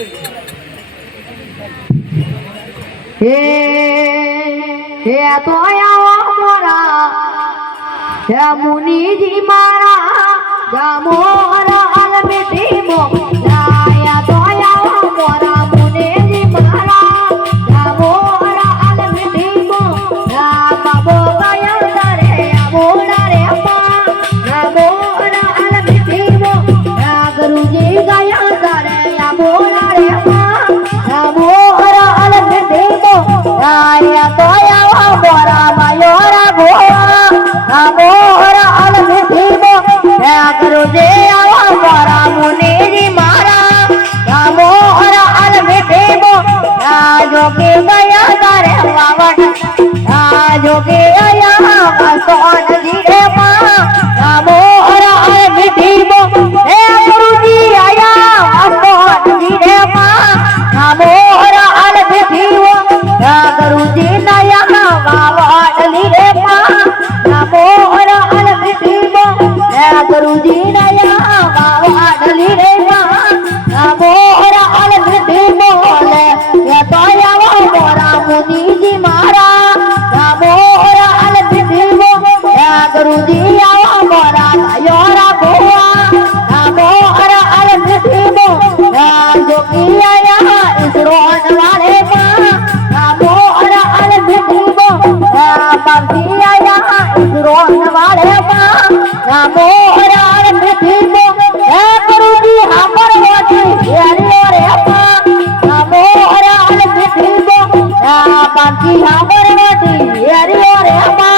હે તો આયા મોરા હે મુનિજી મારા જામોરા અલમેટી મો લાયા તો આયા મોરા મુનિજી મારા જામોરા અલમેટી મો લા બાબો કાયા તારે આબોડા રે પા જામોરા અલમેટી મો લા ગુરુજી ગાયા તારે આબોડા રે પા જામોરા અલમેટી મો લાયા તો આયા મોરા માયોરા ગોવા જામોરા અલમેટી મો गुरुजी आवा मोरा मुनिजी मारा जामोरा अलमेटी मो जोगी गया तारे वावट जोगी आया सोन जी रे मां जामोरा अलमेटी मो गुरुजी आया सोन जी रे मां जामोरा अलमेटी मो गुरुजी नया वावट ली रे मां जामोरा अलमेटी मो गुरुजी नया वावडली रे मां मोरा अलमेटी मोले ये तो आवा मोरा मुनिजी मारा मोरा अलमेटी मो गुरुजी आवा मोरा योरा गोवा मोरा अलमेटी मो जोगी आया इसरोन वाले मां मोरा अलमेटी मो पंथी आया इसरोन वाले मां मोरा अलमेटी मो गुरुजी हमर वाटी हरियो रे अपा मोरा अलमेटी मो पंथी हमर वाटी हरियो रे अपा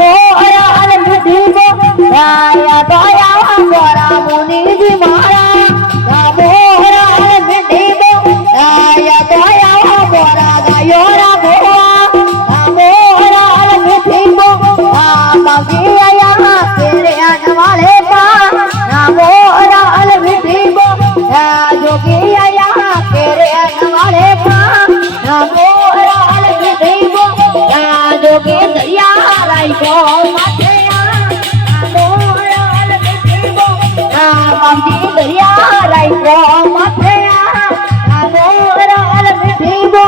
मोरा अलमेटी मो या तो आया मोरा मुनिजी मारा मोरा अलमेटी मो या तो आया मोरा गायोरा गोवा मोरा अलमेटी मो पंथी आया तेरे वाले पा मोरा अलमेटी मो जोगी आया तेरे वाले पा मोरा अलमेटी मो जोगी दरिया राई को माथे मोरा अलमेटी मो पंथी दरिया राई को माथे मोरा अलमेटी मो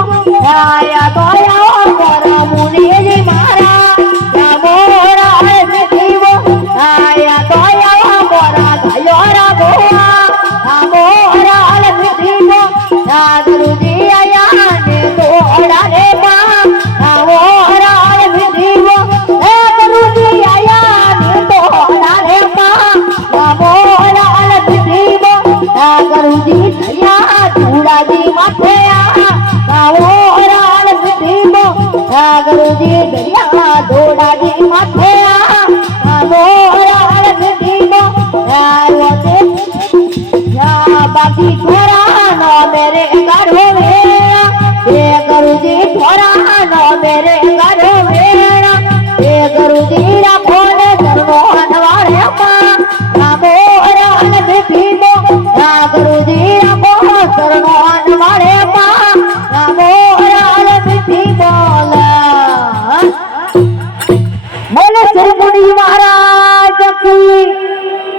या तो आया मोरा मुनिजी मारा मोरा अलमेटी मो या तो आया मोरा गायोरा गोवा मोरा अलमेटी मो गुरुजी आया ने तोड़ा रे मां मोरा अलमेटी मो गुरुजी आया ने तोड़ा रे मां मोरा अलमेटी मो गुरुजी दरिया चूड़ा जी माथे मोरा अलमेटी मो गुरुजी दरिया दौड़ा जी माथे